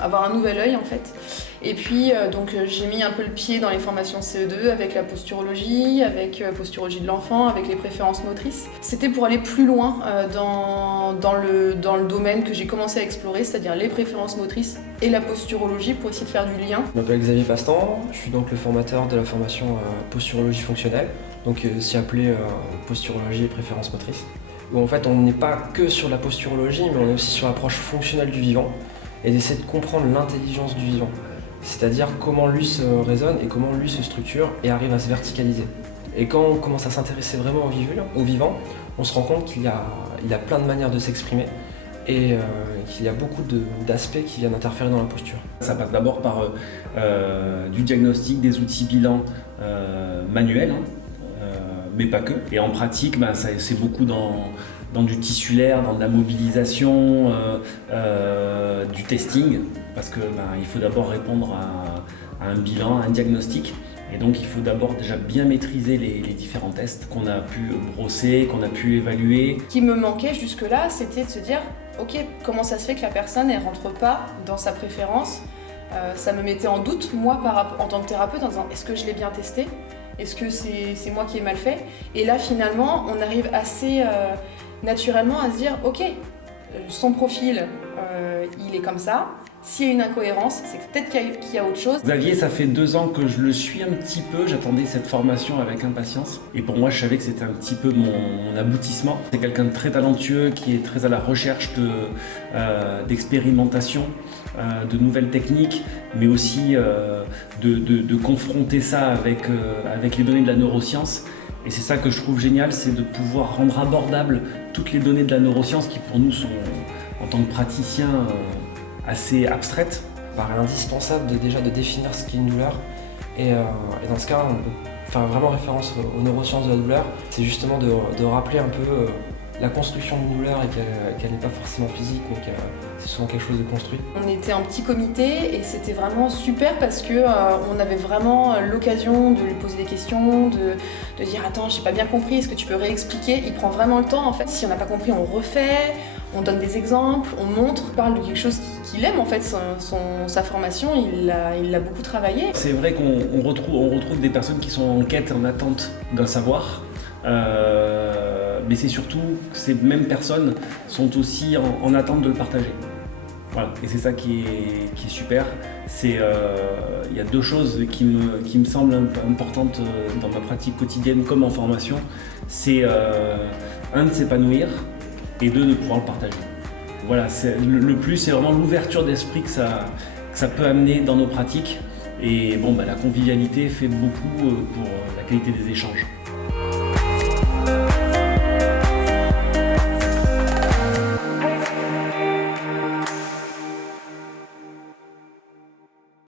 avoir un nouvel œil en fait. Et puis j'ai mis un peu le pied dans les formations CE2 avec la posturologie, avec posturologie de l'enfant, avec les préférences motrices. C'était pour aller plus loin dans le domaine que j'ai commencé à explorer, c'est-à-dire les préférences motrices et la posturologie pour essayer de faire du lien. Je m'appelle Xavier Pastan, je suis donc le formateur de la formation posturologie fonctionnelle, donc aussi appelée posturologie et préférences motrices. Où en fait on n'est pas que sur la posturologie, mais on est aussi sur l'approche fonctionnelle du vivant et d'essayer de comprendre l'intelligence du vivant. C'est-à-dire comment lui se raisonne et comment lui se structure et arrive à se verticaliser. Et quand on commence à s'intéresser vraiment au vivant, on se rend compte qu'il y a plein de manières de s'exprimer et qu'il y a beaucoup d'aspects qui viennent interférer dans la posture. Ça passe d'abord par du diagnostic, des outils bilans manuels, mais pas que. Et en pratique, c'est beaucoup dans du tissulaire, dans de la mobilisation, du testing, parce que il faut d'abord répondre à un bilan, à un diagnostic. Et donc il faut d'abord déjà bien maîtriser les différents tests qu'on a pu brosser, qu'on a pu évaluer. Ce qui me manquait jusque-là, c'était de se dire ok, comment ça se fait que la personne ne rentre pas dans sa préférence. Ça me mettait en doute, moi, en tant que thérapeute, en disant est-ce que je l'ai bien testé ? Est-ce que c'est moi qui ai mal fait ? Et là, finalement, on arrive assez naturellement à se dire ok, son profil, il est comme ça. S'il y a une incohérence, c'est peut-être qu'il y a autre chose. Xavier, ça fait 2 ans que je le suis un petit peu. J'attendais cette formation avec impatience. Et pour moi, je savais que c'était un petit peu mon aboutissement. C'est quelqu'un de très talentueux, qui est très à la recherche d'expérimentation, de nouvelles techniques, mais aussi de confronter ça avec les données de la neuroscience. Et c'est ça que je trouve génial, c'est de pouvoir rendre abordable toutes les données de la neuroscience qui pour nous sont, en tant que praticiens, assez abstraites. Il paraît indispensable déjà de définir ce qu'est une douleur et dans ce cas on peut faire vraiment référence aux neurosciences de la douleur. C'est justement de rappeler un peu la construction d'une douleur et qu'elle n'est pas forcément physique mais que c'est souvent quelque chose de construit. On était en petit comité et c'était vraiment super parce que on avait vraiment l'occasion de lui poser des questions, de dire attends j'ai pas bien compris, est-ce que tu peux réexpliquer ? Il prend vraiment le temps en fait. Si on n'a pas compris on refait. On donne des exemples, on montre, on parle de quelque chose qu'il aime en fait, sa formation, il l'a beaucoup travaillé. C'est vrai qu'on retrouve des personnes qui sont en quête, en attente d'un savoir, mais c'est surtout que ces mêmes personnes sont aussi en attente de le partager. Voilà. Et c'est ça qui est super. Il y a 2 choses qui me semblent importantes dans ma pratique quotidienne comme en formation. C'est de s'épanouir, et 2, de pouvoir le partager. Voilà, le plus, c'est vraiment l'ouverture d'esprit que ça peut amener dans nos pratiques. Et la convivialité fait beaucoup pour la qualité des échanges.